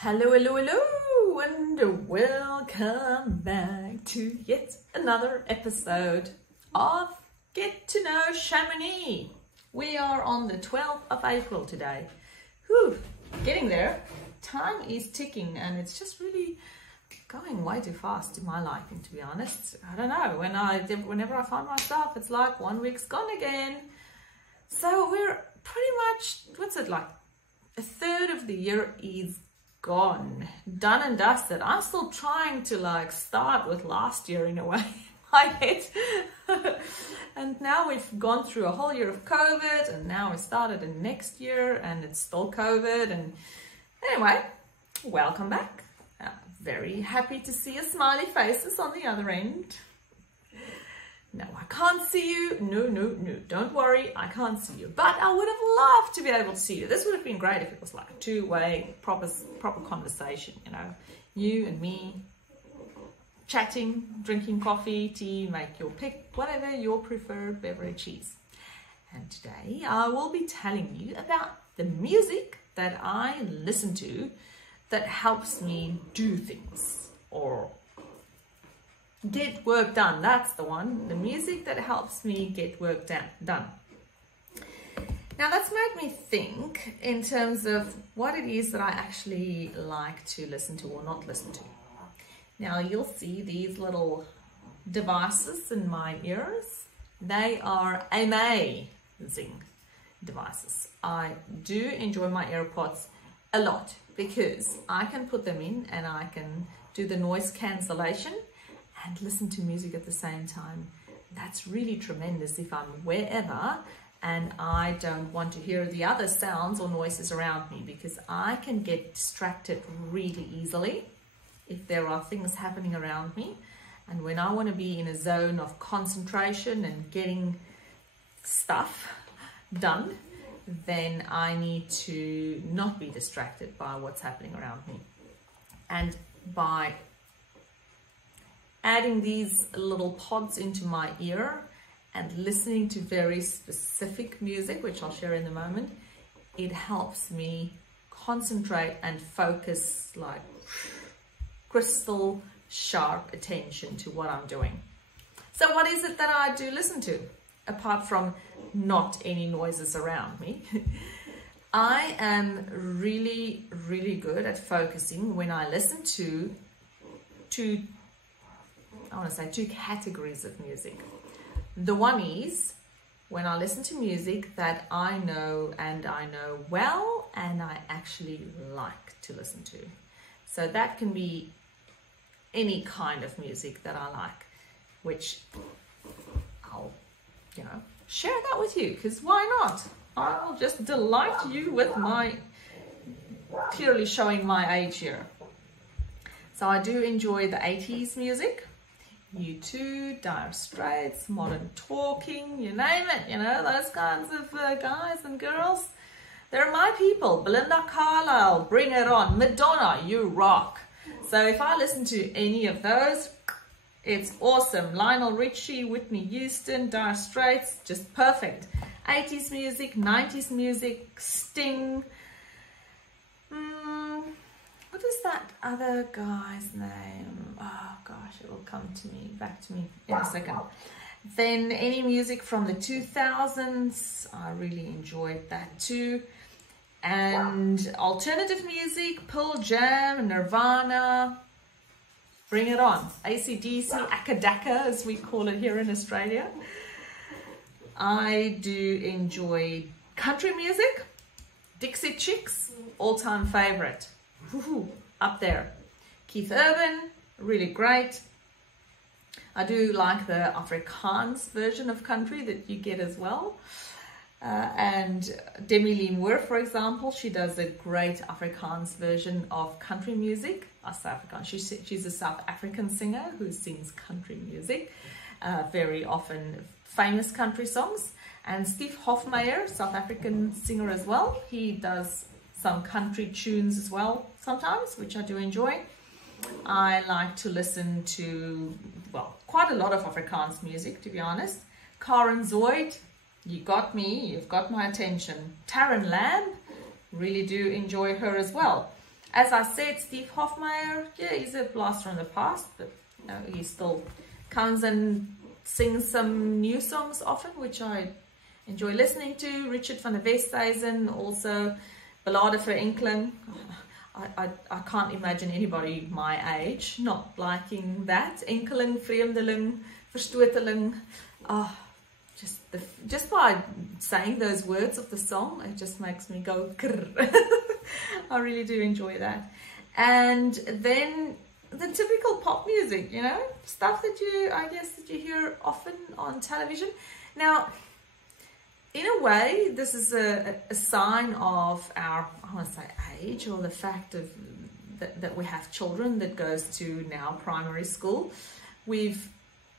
Hello, hello, hello, and welcome back to yet another episode of Get to Know Chamonix. We are on the 12th of April today. Whew, getting there. Time is ticking and it's just really going way too fast to my liking, to be honest. I don't know, whenever I find myself, it's like 1 week's gone again. So we're pretty much, what's it like? A third of the year is gone, done and dusted. I'm still trying to start with last year in a way in my head. And now we've gone through a whole year of COVID, and now we started in next year and it's still COVID. And anyway, welcome back. Very happy to see your smiley faces on the other end. No, I can't see you. No, don't worry, I can't see you. But I would have loved to be able to see you. This would have been great if it was like a two-way, proper conversation, you know. You and me, chatting, drinking coffee, tea, make your pick, whatever your preferred beverage is. And today I will be telling you about the music that I listen to that helps me do things or get work done. That's the one. The music that helps me get work done. Now that's made me think in terms of what it is that I actually like to listen to or not listen to. Now you'll see these little devices in my ears. They are amazing devices. I do enjoy my AirPods a lot because I can put them in and I can do the noise cancellation and listen to music at the same time. That's really tremendous if I'm wherever and I don't want to hear the other sounds or noises around me, because I can get distracted really easily if there are things happening around me. And when I want to be in a zone of concentration and getting stuff done, then I need to not be distracted by what's happening around me. And by adding these little pods into my ear and listening to very specific music, which I'll share in a moment, it helps me concentrate and focus like crystal sharp attention to what I'm doing. So what is it that I do listen to, apart from not any noises around me? I am really, really good at focusing when I listen to two categories of music. The one is when I listen to music that I know well and I actually like to listen to. So that can be any kind of music that I like, which I'll, share that with you, because why not? I'll just delight you with my clearly showing my age here. So I do enjoy the 80s music. U2, Dire Straits, Modern Talking, you name it, those kinds of guys and girls. They're my people. Belinda Carlisle, bring it on. Madonna, you rock. So if I listen to any of those, it's awesome. Lionel Richie, Whitney Houston, Dire Straits, just perfect. 80s music, 90s music, Sting. What is that other guy's name? Oh gosh, it will come back to me in a second. Then any music from the 2000s, I really enjoyed that too. And alternative music, Pearl Jam, Nirvana, bring it on. AC/DC, Akadaka as we call it here in Australia. I do enjoy country music, Dixie Chicks, all-time favorite. Up there. Keith Urban, really great. I do like the Afrikaans version of country that you get as well. And Demi Lee Moore, for example, she does a great Afrikaans version of country music. South African. She's a South African singer who sings country music, very often famous country songs. And Steve Hofmeyr, South African singer as well. He does some country tunes as well sometimes, which I do enjoy. I like to listen to, quite a lot of Afrikaans music, to be honest. Karen Zoid, you got me, you've got my attention. Taryn Lamb, really do enjoy her as well. As I said, Steve Hofmeyr, yeah, he's a blast from the past, but you know, he still comes and sings some new songs often, which I enjoy listening to. Richard van der Westhuizen, also Ballade vir Enkling. I can't imagine anybody my age not liking that. Enkeling, Vreemdeling, Verstoteling. Oh, just by saying those words of the song, it just makes me go grrr. I really do enjoy that. And then the typical pop music, you know, stuff that I guess that you hear often on television. Now, in a way, this is a sign of our, I want to say, age, or the fact of that we have children that goes to now primary school. We've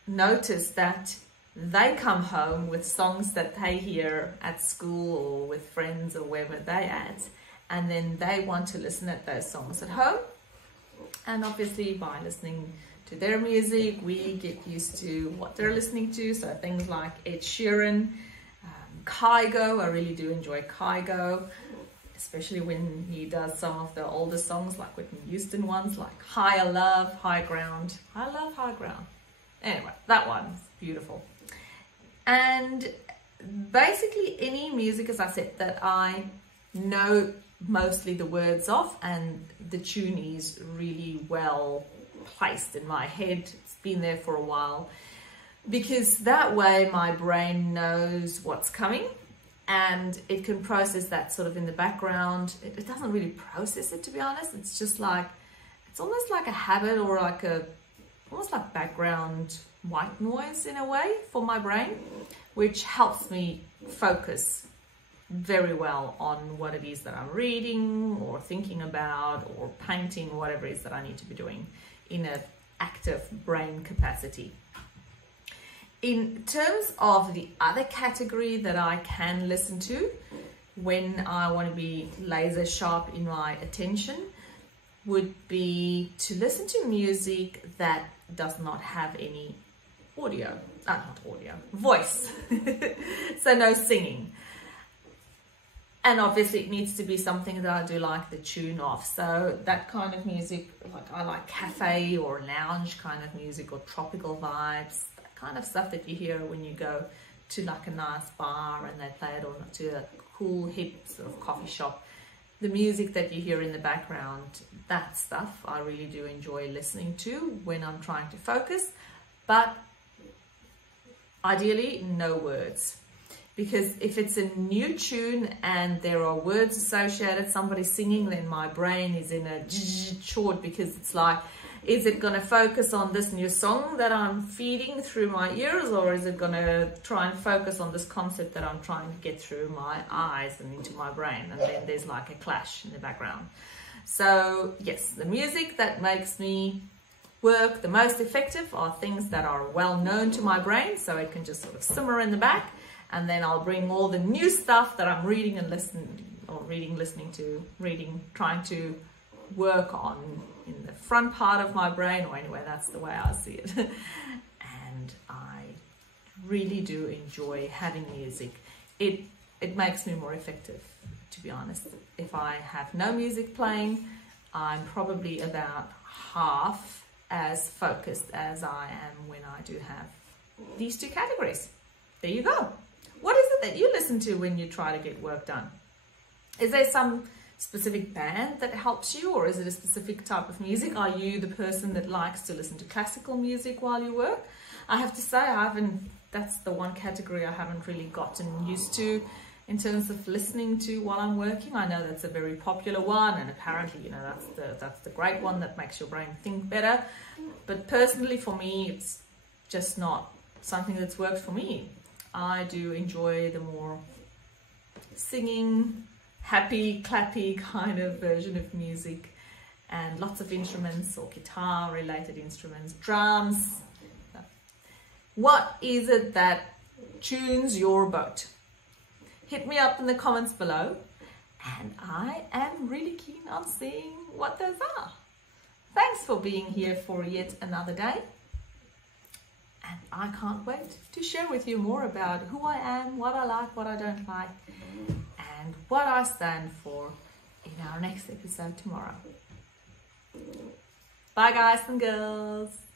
noticed that they come home with songs that they hear at school or with friends or wherever they at, and then they want to listen at those songs at home. And obviously by listening to their music, we get used to what they're listening to. So things like Ed Sheeran, Kygo. I really do enjoy Kygo, especially when he does some of the older songs like Whitney Houston ones, like Higher Love, High Ground. I love High Ground. Anyway, that one's beautiful. And basically any music, as I said, that I know mostly the words of and the tune is really well placed in my head. It's been there for a while, because that way my brain knows what's coming and it can process that sort of in the background. It doesn't really process it, to be honest. It's just like, it's almost like a habit, or like almost like background white noise in a way for my brain, which helps me focus very well on what it is that I'm reading or thinking about or painting, whatever it is that I need to be doing in an active brain capacity. In terms of the other category that I can listen to when I want to be laser sharp in my attention, would be to listen to music that does not have any audio, voice. So no singing. And obviously it needs to be something that I do like the tune of. So that kind of music, like I like cafe or lounge kind of music, or tropical vibes, that kind of stuff that you hear when you go to like a nice bar and they play it, or to a cool hip sort of coffee shop. The music that you hear in the background, that stuff I really do enjoy listening to when I'm trying to focus, but ideally no words. Because if it's a new tune and there are words associated, somebody singing, then my brain is in a short, because it's like, is it going to focus on this new song that I'm feeding through my ears, or is it going to try and focus on this concept that I'm trying to get through my eyes and into my brain? And then there's like a clash in the background. So yes, the music that makes me work the most effective are things that are well known to my brain, so it can just sort of simmer in the back, and then I'll bring all the new stuff that I'm reading and trying to work on in the front part of my brain, or anyway, that's the way I see it. And I really do enjoy having music. It makes me more effective, to be honest. If I have no music playing, I'm probably about half as focused as I am when I do have these two categories. There you go. What is it that you listen to when you try to get work done? Is there some specific band that helps you, or is it a specific type of music? Are you the person that likes to listen to classical music while you work? I have to say, that's the one category I haven't really gotten used to in terms of listening to while I'm working. I know that's a very popular one, and apparently, you know, that's the great one that makes your brain think better. But personally, for me, it's just not something that's worked for me. I do enjoy the more singing, happy, clappy kind of version of music, and lots of instruments or guitar related instruments, drums. What is it that tunes your boat? Hit me up in the comments below, and I am really keen on seeing what those are. Thanks for being here for yet another day. And I can't wait to share with you more about who I am, what I like, what I don't like, and what I stand for in our next episode tomorrow. Bye guys and girls.